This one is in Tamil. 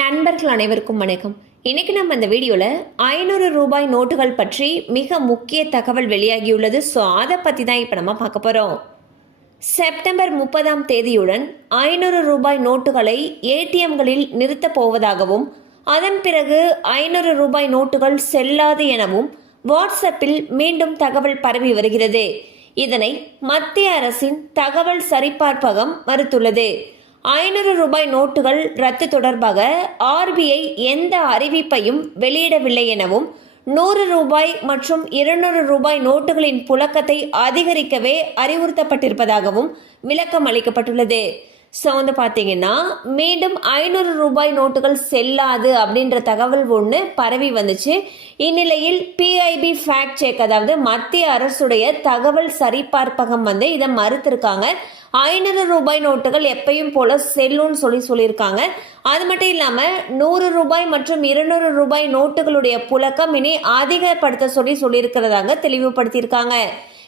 நண்பர்கள் அனைவருக்கும் வணக்கம். இன்னைக்கு நம்ம இந்த வீடியோவில் ஐநூறு ரூபாய் நோட்டுகள் பற்றி மிக முக்கிய தகவல் வெளியாகியுள்ளது. ஸோ அதை பற்றி தான் இப்போ நம்ம பார்க்க போகிறோம் செப்டம்பர் முப்பதாம் தேதியுடன் ஐநூறு ரூபாய் நோட்டுகளை ஏடிஎம்களில் நிறுத்தப் போவதாகவும் அதன் பிறகு ஐநூறு ரூபாய் நோட்டுகள் செல்லாது எனவும் வாட்ஸ்அப்பில் மீண்டும் தகவல் பரவி வருகிறது. இதனை மத்திய அரசின் தகவல் சரிபார்ப்பகம் மறுத்துள்ளது. ஐநூறு ரூபாய் நோட்டுகள் ரத்து தொடர்பாக ஆர்பிஐ எந்த அறிவிப்பையும் வெளியிடவில்லை எனவும் நூறு ரூபாய் மற்றும் இருநூறு ரூபாய் நோட்டுகளின் புழக்கத்தை அதிகரிக்கவே அறிவுறுத்தப்பட்டிருப்பதாகவும் விளக்கம் அளிக்கப்பட்டுள்ளது. ஸோ வந்து பார்த்தீங்கன்னா மீண்டும் ஐநூறு ரூபாய் நோட்டுகள் செல்லாது அப்படின்ற தகவல் ஒன்று பரவி வந்துச்சு. இந்நிலையில் பிஐபி ஃபேக்ட் செக் அதாவது மத்திய அரசுடைய தகவல் சரிபார்ப்பகம் வந்து இதை மறுத்திருக்காங்க. ஐநூறு ரூபாய் நோட்டுகள் எப்பயும் போல செல்லும்னு சொல்லி சொல்லியிருக்காங்க. அது மட்டும் இல்லாமல் நூறு ரூபாய் மற்றும் இருநூறு ரூபாய் நோட்டுகளுடைய புழக்கம் இனி அதிகப்படுத்த சொல்லி சொல்லியிருக்கிறதாக தெளிவுபடுத்தியிருக்காங்க.